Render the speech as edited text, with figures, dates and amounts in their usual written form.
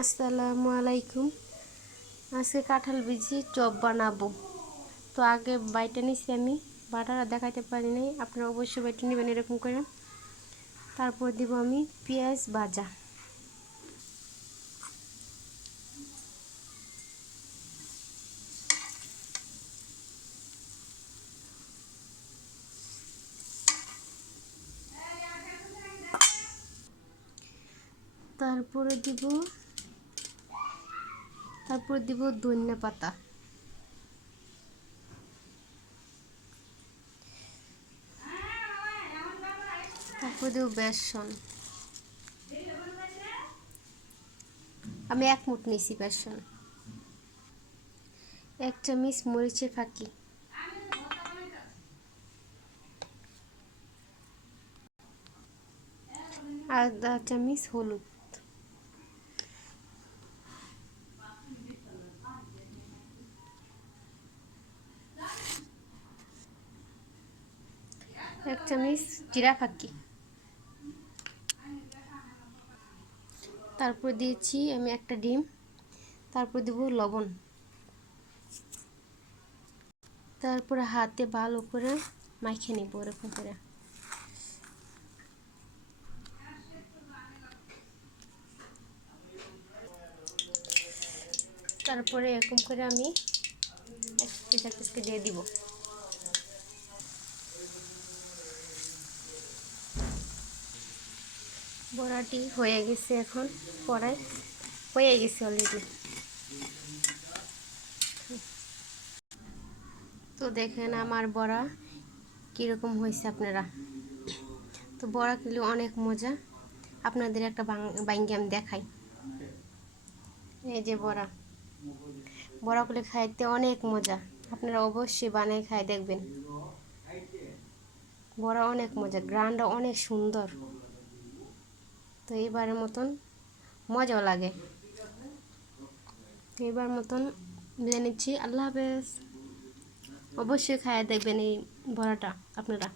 আসসালামু আলাইকুম। আজকে কাঁঠাল বিচি চপ বানাবো। তো আগে বাইটা নিছি, আমি বাটাটা দেখাইতে পারি নাই, আপনারা অবশ্যই বাইটা নেবেন এরকম করে। তারপর দিব আমি পেঁয়াজ ভাজা, তারপরে দিব ধনিয়া পাতা, তারপর দেব বেসন। আমি 1 মুঠ নিয়েছি বেসন, 1 চামচ মরিচের ফাঁকি, আধা চামচ হলুদ, এক চামচ জিরা ফাঁকি। তারপর দিয়েছি আমি একটা ডিম। তারপর দেব লবণ। তারপরে হাতে ভালো করে মাখিয়ে নিব এরকম করে। তারপরে এরকম করে আমি এক পিসকে দিয়ে দিব। বড়াটি হয়ে গেছে, এখন কড়াই হয়ে গেছে অলরেডি। তো দেখেন আমার বড়া কীরকম হয়েছে আপনারা। তো বড়া খেলে অনেক মজা, আপনাদের একটা বাইঙ্গে আমি দেখাই। এই যে বড়াগুলো খাইতে অনেক মজা, আপনারা অবশ্যই বানিয়ে খাই দেখবেন। বড়া অনেক মজা, গ্রানটা অনেক সুন্দর। তো এইবারের মতন মজাও লাগে। এবার মতন বিদায় নিচ্ছি, আল্লাহ হাফেজ। অবশ্যই খাইয়ে দেখবেন এই বড়াটা আপনারা।